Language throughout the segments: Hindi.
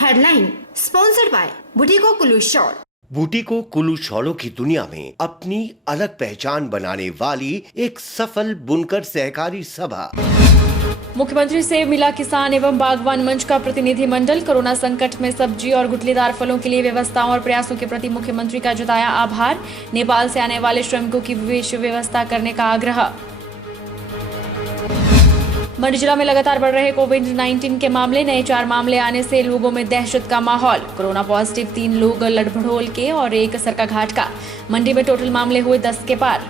Headline sponsored by Buteeko Kullu shawl. Buteeko Kullu शॉलों की दुनिया में अपनी अलग पहचान बनाने वाली एक सफल बुनकर सहकारी सभा। मुख्यमंत्री से मिला किसान एवं बागवान मंच का प्रतिनिधि मंडल। कोरोना संकट में सब्जी और गुठलीदार फलों के लिए व्यवस्थाओं और प्रयासों के प्रति मुख्यमंत्री का जताया आभार। नेपाल से आने वाले श्रमिकों की विशेष व्यवस्था करने का आग्रह। मंडी जिला में लगातार बढ़ रहे कोविड-19 के मामले, नए 4 मामले आने से लोगों में दहशत का माहौल। कोरोना पॉजिटिव 3 लोग लड़भड़ोल के और 1 सरकाघाट का। मंडी में टोटल मामले हुए 10 के पार।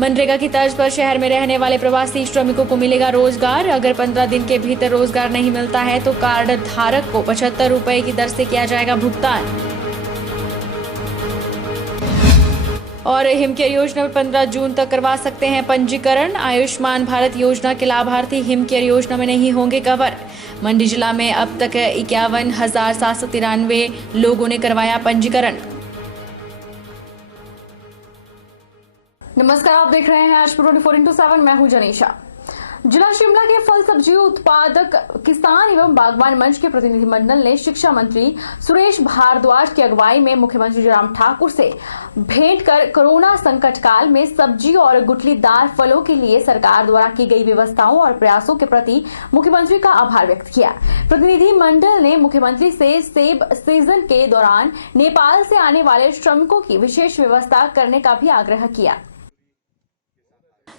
मनरेगा की तर्ज पर शहर में रहने वाले प्रवासी श्रमिकों को मिलेगा रोजगार। अगर 15 दिन के भीतर रोजगार नहीं मिलता है तो कार्ड धारक को 75 रुपए की दर से किया जाएगा भुगतान। और हिमकेयर योजना में 15 जून तक करवा सकते हैं पंजीकरण। आयुष्मान भारत योजना के लाभार्थी हिमकेयर योजना में नहीं होंगे कवर। मंडी जिला में अब तक 51,793 लोगों ने करवाया पंजीकरण। नमस्कार, आप देख रहे हैं आज 24/7। मैं हूं जनीशा। जिला शिमला के फल सब्जी उत्पादक किसान एवं बागवान मंच के प्रतिनिधि मंडल ने शिक्षा मंत्री सुरेश भारद्वाज की अगुवाई में मुख्यमंत्री जयराम ठाकुर से भेंट कर कोरोना संकट काल में सब्जी और गुठलीदार फलों के लिए सरकार द्वारा की गई व्यवस्थाओं और प्रयासों के प्रति मुख्यमंत्री का आभार व्यक्त किया। प्रतिनिधि मंडल ने मुख्यमंत्री से सेब सीजन के दौरान नेपाल से आने वाले श्रमिकों की विशेष व्यवस्था करने का भी आग्रह किया।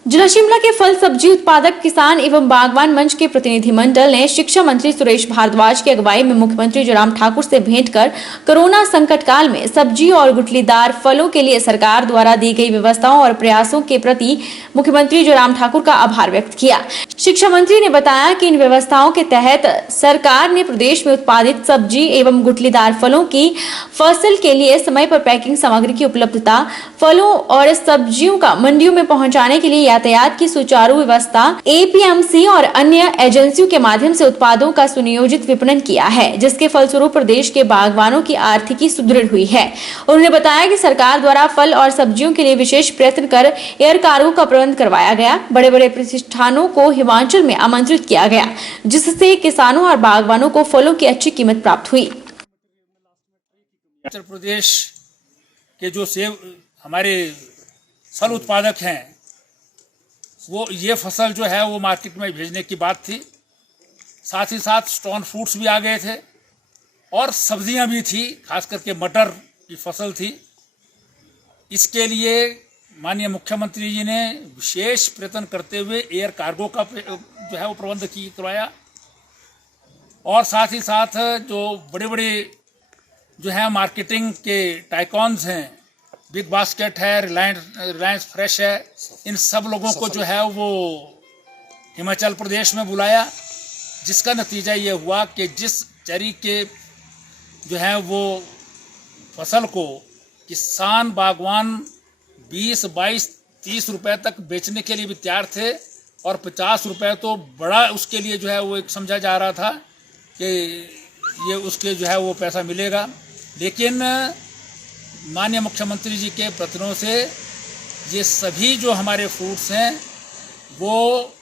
जिला शिमला के फल सब्जी उत्पादक किसान एवं बागवान मंच के प्रतिनिधि मंडल ने शिक्षा मंत्री सुरेश भारद्वाज की अगुवाई में मुख्यमंत्री जयराम ठाकुर से भेंट कर कोरोना संकट काल में सब्जी और गुठलीदार फलों के लिए सरकार द्वारा दी गई व्यवस्थाओं और प्रयासों के प्रति मुख्यमंत्री जयराम ठाकुर का आभार व्यक्त किया। शिक्षा मंत्री ने बताया कि इन व्यवस्थाओं के तहत सरकार ने प्रदेश में उत्पादित सब्जी एवं गुठलीदार फलों की फसल के लिए समय पर पैकिंग सामग्री की उपलब्धता, फलों और सब्जियों का मंडियों में पहुंचाने के लिए यातायात की सुचारू व्यवस्था, एपीएमसी और अन्य एजेंसियों के माध्यम से उत्पादों का सुनियोजित विपणन किया है, जिसके फलस्वरूप प्रदेश के बागवानों की आर्थिकी सुदृढ़ हुई है। उन्होंने बताया कि सरकार द्वारा फल और सब्जियों के लिए विशेष प्रयत्न कर एयर कार्गो का प्रबंध करवाया गया। बड़े बड़े प्रतिष्ठानों को हिमाचल में आमंत्रित किया गया, जिससे किसानों और बागवानों को फलों की अच्छी कीमत प्राप्त हुई। उत्तर प्रदेश के जो सेब हमारे फल उत्पादक हैं, वो ये फसल जो है वो मार्केट में भेजने की बात थी। साथ ही साथ स्टोन फ्रूट्स भी आ गए थे और सब्जियां भी थी, खास करके मटर की फसल थी। इसके लिए माननीय मुख्यमंत्री जी ने विशेष प्रयत्न करते हुए एयर कार्गो का जो है वो प्रबंध करवाया। और साथ ही साथ जो बड़े बड़े जो है मार्केटिंग के टाइकॉन्स हैं, बिग बास्केट है, रिलायंस फ्रेश है, इन सब लोगों को जो है वो हिमाचल प्रदेश में बुलाया, जिसका नतीजा ये हुआ कि जिस चेरी के जो है वो फसल को किसान बागवान 20, 22, 30 रुपए तक बेचने के लिए भी तैयार थे और 50 रुपए तो बड़ा उसके लिए जो है वो एक समझा जा रहा था कि ये उसके जो है वो पैसा मिलेगा। लेकिन माननीय मुख्यमंत्री जी के प्रयत्नों से ये सभी जो हमारे फ्रूट्स हैं वो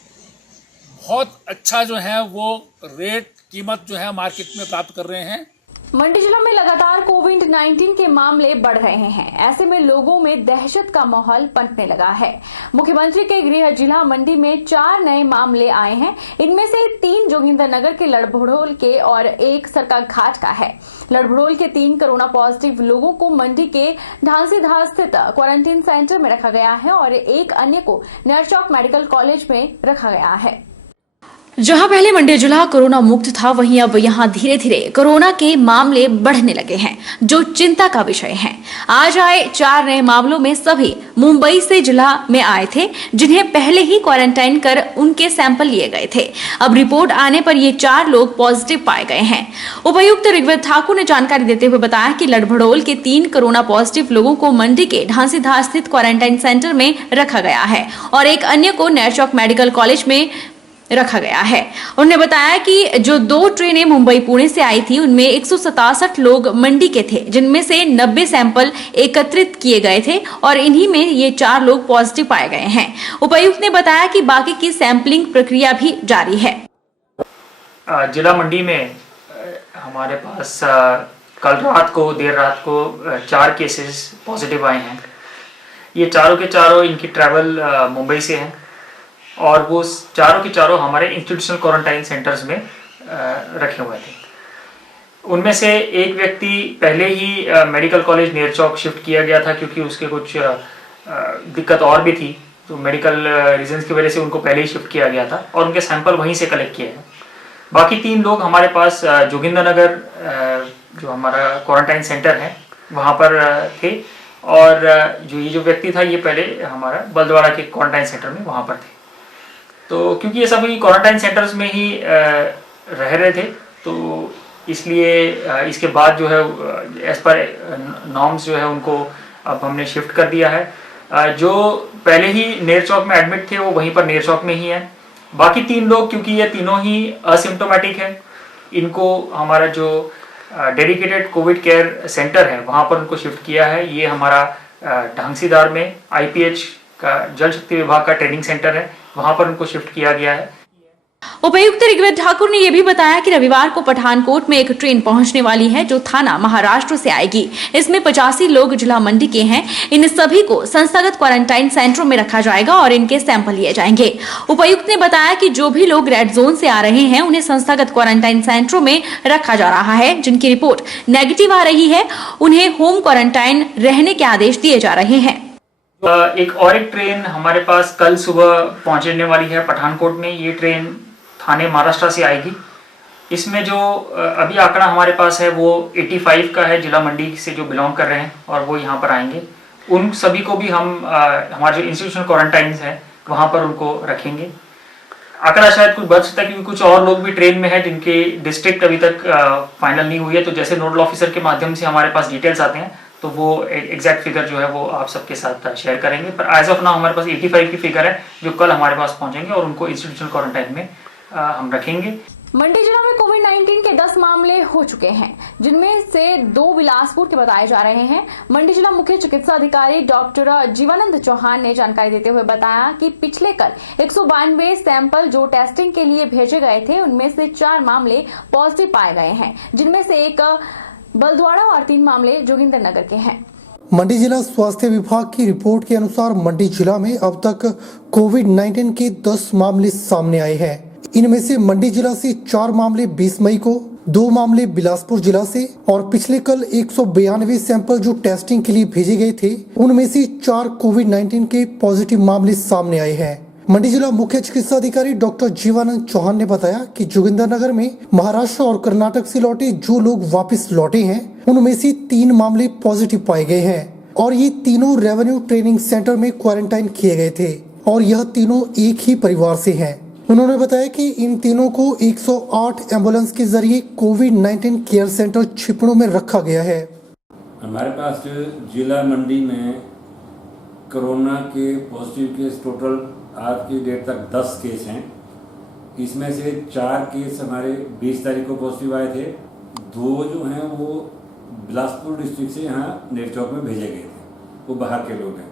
बहुत अच्छा जो है वो रेट कीमत जो है मार्केट में प्राप्त कर रहे हैं। मंडी जिला में लगातार कोविड-19 के मामले बढ़ रहे हैं। ऐसे में लोगों में दहशत का माहौल पनपने लगा है। मुख्यमंत्री के गृह जिला मंडी में 4 नए मामले आए हैं। इनमें से 3 जोगिंदरनगर के लड़भड़ोल के और 1 सरकाघाट का है। लड़भड़ोल के 3 कोरोना पॉजिटिव लोगों को मंडी के ढांसीधार स्थित क्वारंटीन सेंटर में रखा गया है और 1 अन्य को नरचौक मेडिकल कॉलेज में रखा गया है। जहां पहले मंडी जिला कोरोना मुक्त था, वहीं अब यहां धीरे धीरे कोरोना के मामले बढ़ने लगे हैं, जो चिंता का विषय है। आज आए 4 नए मामलों में सभी मुंबई से जिला में आए थे, जिन्हें पहले ही क्वारंटाइन कर उनके सैंपल लिए गए थे। अब रिपोर्ट आने पर ये 4 लोग पॉजिटिव पाए गए हैं। उपायुक्त ऋग्वेद ठाकुर ने जानकारी देते हुए बताया कि लड़भड़ोल के 3 कोरोना पॉजिटिव लोगों को मंडी के ढांसीधार स्थित क्वारंटाइन सेंटर में रखा गया है और 1 अन्य को नरचौक मेडिकल कॉलेज में रखा गया है। उन्होंने बताया कि जो 2 ट्रेनें मुंबई पुणे से आई थी, उनमें 167 लोग मंडी के थे, जिनमें से 90 सैंपल एकत्रित किए गए थे और इन्हीं में ये 4 लोग पॉजिटिव पाए गए हैं। उपायुक्त ने बताया कि बाकी की सैंपलिंग प्रक्रिया भी जारी है। जिला मंडी में हमारे पास देर रात को 4 केसेस पॉजिटिव आए हैं। ये चारों के चारों इनकी ट्रैवल मुंबई से हैं और वो चारों के चारों हमारे इंस्टीट्यूशनल क्वारंटाइन सेंटर्स में रखे हुए थे। उनमें से एक व्यक्ति पहले ही मेडिकल कॉलेज नेरचौक शिफ्ट किया गया था क्योंकि उसके कुछ दिक्कत और भी थी, तो मेडिकल रीजंस की वजह से उनको पहले ही शिफ्ट किया गया था और उनके सैंपल वहीं से कलेक्ट किए हैं। बाकी 3 लोग हमारे पास जोगिंदरनगर जो हमारा क्वारंटाइन सेंटर है वहाँ पर थे और जो व्यक्ति था ये पहले हमारा बलद्वाड़ा के क्वारंटाइन सेंटर में वहाँ पर थे। तो क्योंकि ये सभी क्वारंटाइन सेंटर्स में ही रह रहे थे तो इसलिए इसके बाद जो है एज पर नॉर्म्स जो है उनको अब हमने शिफ्ट कर दिया है। जो पहले ही नेरचौक में एडमिट थे वो वहीं पर नेरचौक में ही है। बाकी 3 लोग क्योंकि ये तीनों ही असिम्प्टोमेटिक है, इनको हमारा जो डेडिकेटेड कोविड केयर सेंटर है वहाँ पर उनको शिफ्ट किया है। ये हमारा ढांसीदार में IPH का जल शक्ति विभाग का ट्रेनिंग सेंटर है, वहाँ पर उनको शिफ्ट किया गया है। उपायुक्त ऋग्वेद ठाकुर ने यह भी बताया कि रविवार को पठानकोट में एक ट्रेन पहुंचने वाली है जो थाना महाराष्ट्र से आएगी। इसमें 85 लोग जिला मंडी के हैं। इन सभी को संस्थागत क्वारंटाइन सेंटरों में रखा जाएगा और इनके सैंपल लिए जाएंगे। उपायुक्त ने बताया कि जो भी लोग रेड जोन से आ रहे हैं उन्हें संस्थागत क्वारंटाइन सेंटरों में रखा जा रहा है। जिनकी रिपोर्ट नेगेटिव आ रही है उन्हें होम क्वारंटाइन रहने के आदेश दिए जा रहे हैं। एक ट्रेन हमारे पास कल सुबह पहुंचने वाली है पठानकोट में। ये ट्रेन थाने महाराष्ट्र से आएगी। इसमें जो अभी आंकड़ा हमारे पास है वो 85 का है जिला मंडी से जो बिलोंग कर रहे हैं और वो यहाँ पर आएंगे। उन सभी को भी हम हमारे जो इंस्टीट्यूशनल क्वारंटाइन है वहाँ पर उनको रखेंगे। आंकड़ा शायद कुछ बढ़ सकता है क्योंकि कुछ और लोग भी ट्रेन में है जिनके डिस्ट्रिक्ट अभी तक फाइनल नहीं हुई है। तो जैसे नोडल ऑफिसर के माध्यम से हमारे पास डिटेल्स आते हैं तो वो एग्जैक्ट फिगर जो है वो आप सबके साथ शेयर करेंगे। पर एज ऑफ नाउ हमारे पास 85 की फिगर है जो कल हमारे पास पहुंचेंगे और उनको इंस्टीट्यूशनल क्वारंटाइन में हम रखेंगे। मंडी जिला में कोविड-19 के 10 मामले हो चुके हैं जिनमें से 2 बिलासपुर के बताए जा रहे हैं। मंडी जिला मुख्य चिकित्सा अधिकारी डॉक्टर जीवानंद चौहान ने जानकारी देते हुए बताया कि पिछले कल 192 सैंपल जो टेस्टिंग के लिए भेजे गए थे उनमें से 4 मामले पॉजिटिव पाए गए हैं, जिनमें से एक बलद्वाड़ा और 3 मामले जोगिंदरनगर के हैं। मंडी जिला स्वास्थ्य विभाग की रिपोर्ट के अनुसार मंडी जिला में अब तक कोविड-19 के 10 मामले सामने आए हैं। इनमें से मंडी जिला से 4 मामले 20 मई को, 2 मामले बिलासपुर जिला से और पिछले कल 192 सैंपल जो टेस्टिंग के लिए भेजे गए थे उनमें से 4 कोविड-19 के पॉजिटिव मामले सामने आए हैं। मंडी जिला मुख्य चिकित्सा अधिकारी डॉक्टर जीवानंद चौहान ने बताया कि जोगिंदरनगर में महाराष्ट्र और कर्नाटक से लौटे जो लोग वापस लौटे हैं उनमें से 3 मामले पॉजिटिव पाए गए हैं और ये तीनों रेवेन्यू ट्रेनिंग सेंटर में क्वारंटाइन किए गए थे और यह तीनों एक ही परिवार से हैं। उन्होंने बताया कि इन तीनों को 108 एम्बुलेंस के जरिए कोविड-19 केयर सेंटर छिपड़ों में रखा गया है। हमारे पास जिला मंडी में कोरोना के पॉजिटिव केस टोटल आज की डेट तक 10 केस हैं। इसमें से 4 केस हमारे 20 तारीख को पॉजिटिव आए थे। 2 जो हैं वो बिलासपुर डिस्ट्रिक्ट से यहाँ नेरचौक में भेजे गए थे, वो बाहर के लोग हैं।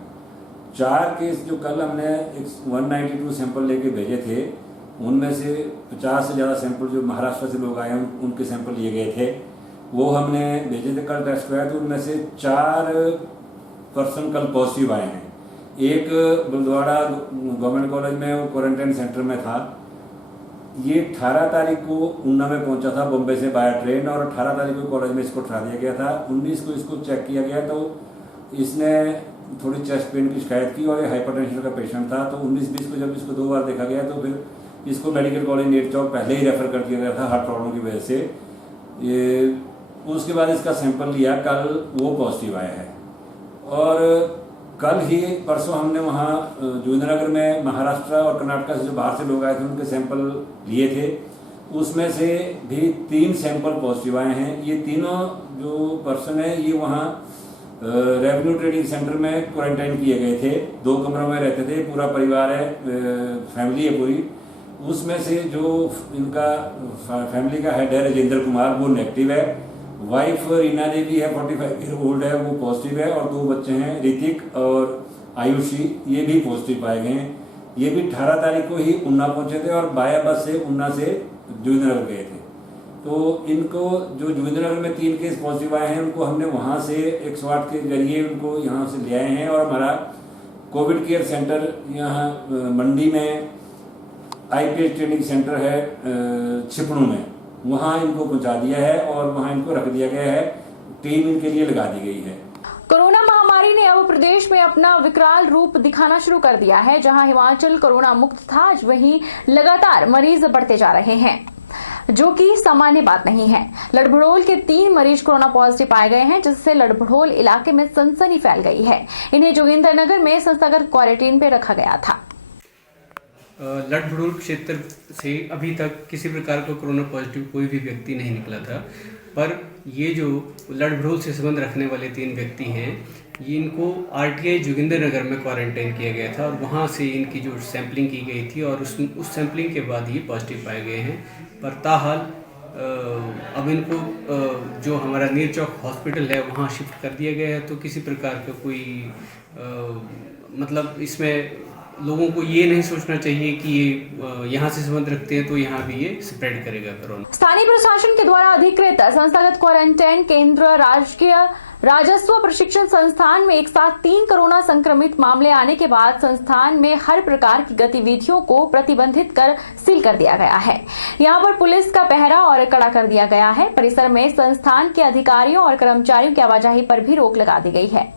4 केस जो कल हमने 192 सैंपल लेके भेजे थे उनमें से 50 से ज़्यादा सैंपल जो महाराष्ट्र से लोग आए हैं उनके सैंपल लिए गए थे, वो हमने भेजे थे। कल टेस्ट कराया तो उनमें से 4 पर्सन कल पॉजिटिव आए हैं। एक बलद्वाड़ा गवर्नमेंट कॉलेज में वो क्वारंटाइन सेंटर में था। ये 18 तारीख को ऊना में पहुंचा था बॉम्बे से बाय ट्रेन और 18 तारीख को कॉलेज में इसको ठहरा दिया गया था। 19 को इसको चेक किया गया तो इसने थोड़ी चेस्ट पेन की शिकायत की और ये हाइपरटेंशन का पेशेंट था। तो 19-20 को जब इसको 2 बार देखा गया तो फिर इसको मेडिकल कॉलेज नेरचौक पहले ही रेफर कर दिया गया था हार्ट प्रॉब्लम की वजह से। ये उसके बाद इसका सैंपल लिया, कल वो पॉजिटिव आया है। और कल ही परसों हमने वहाँ जोगिंदरनगर में महाराष्ट्र और कर्नाटक से जो बाहर से लोग आए थे उनके सैंपल लिए थे। उसमें से भी 3 सैंपल पॉजिटिव आए हैं। ये तीनों जो पर्सन है ये वहाँ रेवेन्यू ट्रेनिंग सेंटर में क्वारंटाइन किए गए थे। 2 कमरों में रहते थे, पूरा परिवार है, फैमिली है पूरी। उसमें से जो इनका फैमिली का हेड है राजेंद्र कुमार वो नेगेटिव है। वाइफ रीना देवी है 45 ईयर ओल्ड है, वो पॉजिटिव है। और 2 बच्चे हैं ऋतिक और आयुषी, ये भी पॉजिटिव पाए गए हैं। ये भी 18 तारीख को ही ऊना पहुंचे थे और बाया बस से ऊना से जोगिंद्रनगर गए थे। तो इनको जो जोगिंद्रनगर में 3 केस पॉजिटिव आए हैं, उनको हमने वहाँ से 108 के जरिए उनको यहाँ से ले आए हैं और हमारा कोविड केयर सेंटर यहाँ मंडी में IPS ट्रेनिंग सेंटर है छिपड़ू में, वहाँ इनको पहुँचा दिया है और वहाँ इनको रख दिया गया है। टीम इनके लिए लगा दी गई है। कोरोना महामारी ने अब प्रदेश में अपना विकराल रूप दिखाना शुरू कर दिया है। जहां हिमाचल कोरोना मुक्त था, आज वहीं लगातार मरीज बढ़ते जा रहे हैं, जो कि सामान्य बात नहीं है। लड़भड़ोल के 3 मरीज कोरोना पॉजिटिव पाए गए हैं, जिससे लड़भड़ोल इलाके में सनसनी फैल गई है। इन्हें जोगिंद्रनगर में संस्थागत क्वारंटीन पे रखा गया था। लड़भड़ोल क्षेत्र से अभी तक किसी प्रकार का कोरोना पॉजिटिव कोई भी व्यक्ति नहीं निकला था, पर ये जो लड़भड़ोल से संबंध रखने वाले 3 व्यक्ति हैं, ये इनको RTI जोगिंद्रनगर में क्वारंटाइन किया गया था और वहाँ से इनकी जो सैंपलिंग की गई थी और उस सैंपलिंग के बाद ये पॉजिटिव पाए गए हैं। पर ताहाल अब इनको जो हमारा नीर चौक हॉस्पिटल है वहाँ शिफ्ट कर दिया गया है। तो किसी प्रकार का कोई मतलब इसमें लोगों को ये नहीं सोचना चाहिए कि ये यहाँ से संबंध रखते हैं तो यहाँ भी ये स्प्रेड करेगा कोरोना। स्थानीय प्रशासन के द्वारा अधिकृत संस्थागत क्वारंटाइन केंद्र राजकीय राजस्व प्रशिक्षण संस्थान में एक साथ 3 कोरोना संक्रमित मामले आने के बाद संस्थान में हर प्रकार की गतिविधियों को प्रतिबंधित कर सील कर दिया गया है। यहाँ पर पुलिस का पहरा और कड़ा कर दिया गया है। परिसर में संस्थान के अधिकारियों और कर्मचारियों की आवाजाही पर भी रोक लगा दी गई है।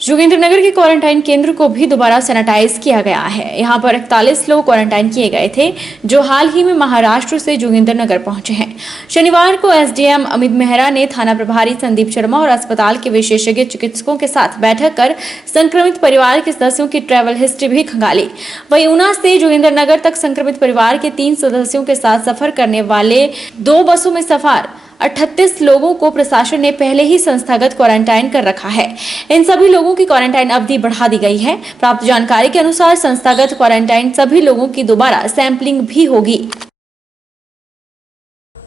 जोगिंद्रनगर के क्वारंटाइन केंद्र को भी दोबारा सैनिटाइज किया गया है। यहाँ पर 41 लोग क्वारंटाइन किए गए थे, जो हाल ही में महाराष्ट्र से जोगिंद्रनगर पहुंचे हैं। शनिवार को SDM अमित मेहरा ने थाना प्रभारी संदीप शर्मा और अस्पताल के विशेषज्ञ चिकित्सकों के साथ बैठक कर संक्रमित परिवार के सदस्यों की ट्रैवल हिस्ट्री भी खंगाली। वहीं ऊना से जोगिंद्रनगर तक संक्रमित परिवार के 3 सदस्यों के साथ सफर करने वाले 2 बसों में सवार 38 लोगों को प्रशासन ने पहले ही संस्थागत क्वारंटाइन कर रखा है। इन सभी लोगों की क्वारंटाइन अवधि बढ़ा दी गई है। प्राप्त जानकारी के अनुसार संस्थागत क्वारंटाइन सभी लोगों की दोबारा सैंपलिंग भी होगी।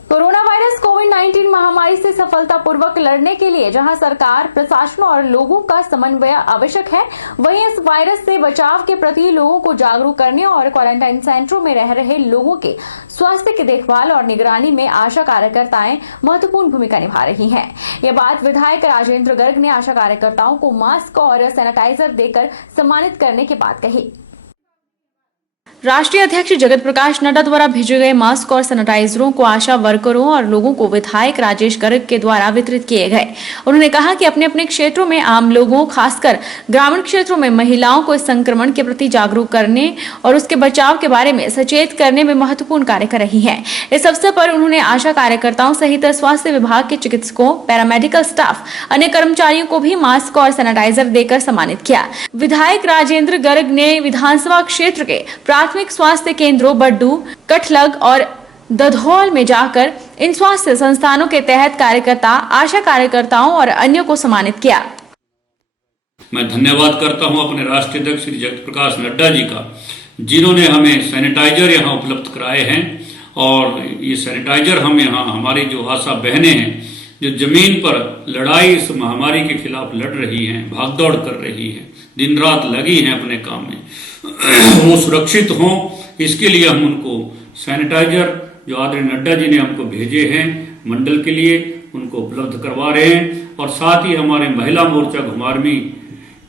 कोरोना वायरस कोविड-19 महामारी से सफलतापूर्वक लड़ने के लिए जहां सरकार, प्रशासन और लोगों का समन्वय आवश्यक है, वहीं इस वायरस से बचाव के प्रति लोगों को जागरूक करने और क्वारंटाइन सेंटरों में रह रहे लोगों के स्वास्थ्य की देखभाल और निगरानी में आशा कार्यकर्ताएं महत्वपूर्ण भूमिका निभा रही हैं। ये बात विधायक राजेंद्र गर्ग ने आशा कार्यकर्ताओं को मास्क और सैनिटाइजर देकर सम्मानित करने के बाद कही। राष्ट्रीय अध्यक्ष जगत प्रकाश नड्डा द्वारा भेजे गए मास्क और सैनिटाइजरों को आशा वर्करों और लोगों को विधायक राजेश गर्ग के द्वारा वितरित किए गए। उन्होंने कहा कि अपने अपने क्षेत्रों में आम लोगों, खासकर ग्रामीण क्षेत्रों में महिलाओं को इस संक्रमण के प्रति जागरूक करने और उसके बचाव के बारे में सचेत करने में महत्वपूर्ण कार्य कर रही है। इस अवसर पर उन्होंने आशा कार्यकर्ताओं सहित स्वास्थ्य विभाग के चिकित्सकों, पैरामेडिकल स्टाफ, अन्य कर्मचारियों को भी मास्क और सैनिटाइजर देकर सम्मानित किया। विधायक राजेंद्र गर्ग ने विधानसभा क्षेत्र के प्राथमिक स्वास्थ्य केंद्रों बड्डू, कठलग और दधौल में जाकर इन स्वास्थ्य संस्थानों के तहत कार्यकर्ता, आशा कार्यकर्ताओं और अन्यों को सम्मानित किया। मैं धन्यवाद करता हूं अपने राष्ट्रीय अध्यक्ष श्री जगत प्रकाश नड्डा जी का, जिन्होंने हमें सैनिटाइजर यहाँ उपलब्ध कराए हैं। और ये सैनिटाइजर हम यहाँ, हमारी जो आशा बहनें हैं जो जमीन पर लड़ाई इस महामारी के खिलाफ लड़ रही हैं, भागदौड़ कर रही हैं, दिन रात लगी हैं अपने काम में, वो सुरक्षित हों, इसके लिए हम उनको सैनिटाइजर जो आदरणीय नड्डा जी ने हमको भेजे हैं मंडल के लिए, उनको उपलब्ध करवा रहे हैं। और साथ ही हमारे महिला मोर्चा घुमारवी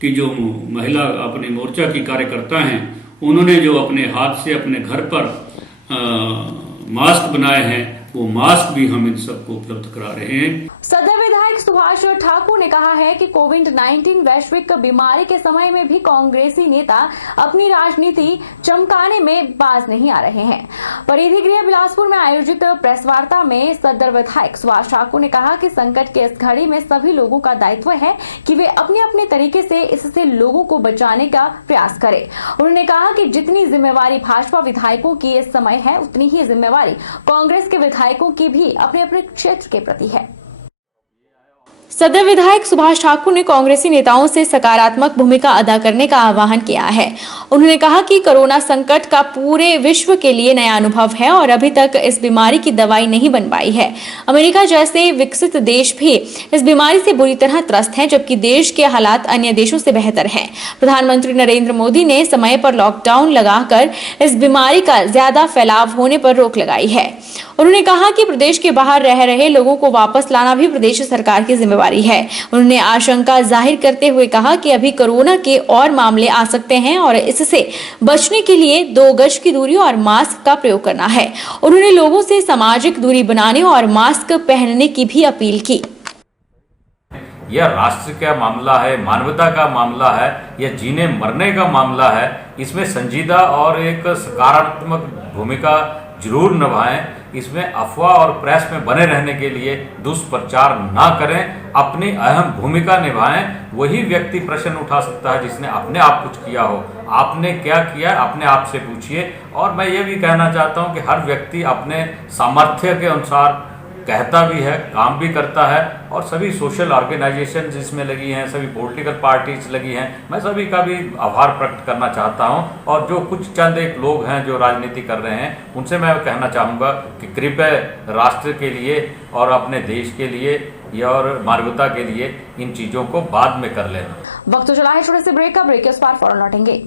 की जो महिला अपने मोर्चा की कार्यकर्ता हैं, उन्होंने जो अपने हाथ से अपने घर पर मास्क बनाए हैं, वो मास्क भी हम इन सबको उपलब्ध करा रहे हैं। सदर विधायक सुभाष ठाकुर ने कहा है कि कोविड-19 वैश्विक बीमारी के समय में भी कांग्रेसी नेता अपनी राजनीति चमकाने में बाज नहीं आ रहे हैं। परिधि गृह बिलासपुर में आयोजित प्रेस वार्ता में सदर विधायक सुभाष ठाकुर ने कहा कि संकट के इस घड़ी में सभी लोगों का दायित्व है कि वे अपने अपने तरीके से इससे लोगों को बचाने का प्रयास करें। उन्होंने कहा कि जितनी जिम्मेवारी भाजपा विधायकों की इस समय है, उतनी ही जिम्मेवारी कांग्रेस के विधायकों की भी अपने अपने क्षेत्र के प्रति है। सदर विधायक सुभाष ठाकुर ने कांग्रेसी नेताओं से सकारात्मक भूमिका अदा करने का आह्वान किया है। उन्होंने कहा कि कोरोना संकट का पूरे विश्व के लिए नया अनुभव है और अभी तक इस बीमारी की दवाई नहीं बन पाई है। अमेरिका जैसे विकसित देश भी इस बीमारी से बुरी तरह त्रस्त हैं, जबकि देश के हालात अन्य देशों से बेहतर हैं। प्रधानमंत्री नरेंद्र मोदी ने समय पर लॉकडाउन लगाकर इस बीमारी का ज्यादा फैलाव होने पर रोक लगाई है। उन्होंने कहा कि प्रदेश के बाहर रह रहे लोगों को वापस लाना भी प्रदेश सरकार की जिम्मेवारी है। उन्होंने आशंका जाहिर करते हुए कहा कि अभी कोरोना के और मामले आ सकते हैं और इससे बचने के लिए 2 गज की दूरी और मास्क का प्रयोग करना है। उन्होंने लोगों से सामाजिक दूरी बनाने और मास्क पहनने की भी अपील की। यह राष्ट्र का मामला है, मानवता का मामला है, यह जीने मरने का मामला है। इसमें संजीदा और एक सकारात्मक भूमिका जरूर निभाएं। इसमें अफवाह और प्रेस में बने रहने के लिए दुष्प्रचार ना करें, अपनी अहम भूमिका निभाएं। वही व्यक्ति प्रश्न उठा सकता है जिसने अपने आप कुछ किया हो। आपने क्या किया, अपने आप से पूछिए। और मैं ये भी कहना चाहता हूं कि हर व्यक्ति अपने सामर्थ्य के अनुसार कहता भी है, काम भी करता है, और सभी सोशल ऑर्गेनाइजेशन जिसमें लगी हैं, सभी पॉलिटिकल पार्टीज लगी हैं, मैं सभी का भी आभार प्रकट करना चाहता हूं। और जो कुछ चंद एक लोग हैं जो राजनीति कर रहे हैं, उनसे मैं कहना चाहूँगा कि कृपया राष्ट्र के लिए और अपने देश के लिए और मानवता के लिए इन चीज़ों को बाद में कर लेना। वक्त तो चला है छोटे से ब्रेक का। ब्रेक के उस पार फौरन लौटेंगे।